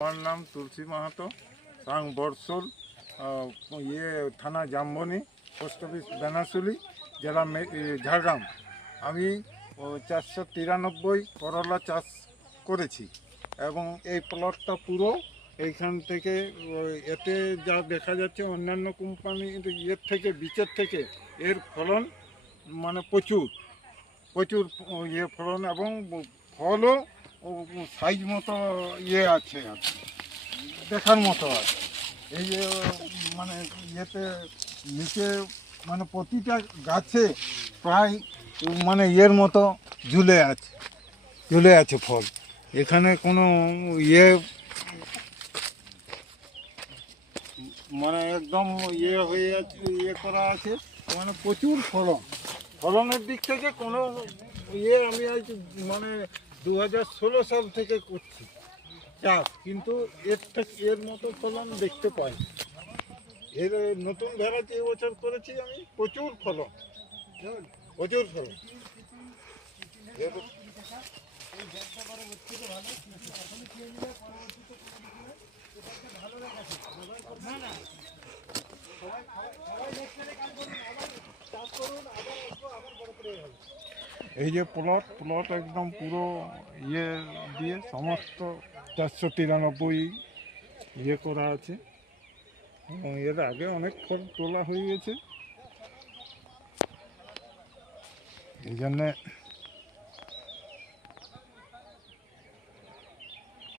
আমার নাম তুলসী মাহাতো, সাং বরসোল, থানা জামবনি, পোস্ট অফিস বেনাশুলি, জেলা ঝাড়গ্রাম। আমি 493 করলা চাষ করেছি এবং এই প্লটটা পুরো এইখান থেকে এতে যা দেখা যাচ্ছে অন্যান্য কোম্পানি থেকে বীজের থেকে এর ফলন মানে প্রচুর প্রচুর ফলন এবং ফলও সাইজ মতো আছে আর কি, দেখার মতো আছে। এই যে মানে নিচে মানে প্রতিটা গাছে প্রায় মানে মতো ঝুলে আছে ফল। এখানে কোনো মানে একদম হয়ে আছে, করা আছে, মানে প্রচুর ফলনের দিক থেকে কোনো আমি আজ মানে 2016 সাল থেকে করছি চাষ, কিন্তু এর মতো ফলন দেখতে পাই। এর নতুন ভ্যারাইটি এবছর করেছি আমি, প্রচুর ফলন। এই যে প্লট একদম পুরো দিয়ে সমস্ত 493 করা আছে এবং এর আগে অনেক ফল তোলা হয়ে গেছে। এই জন্যে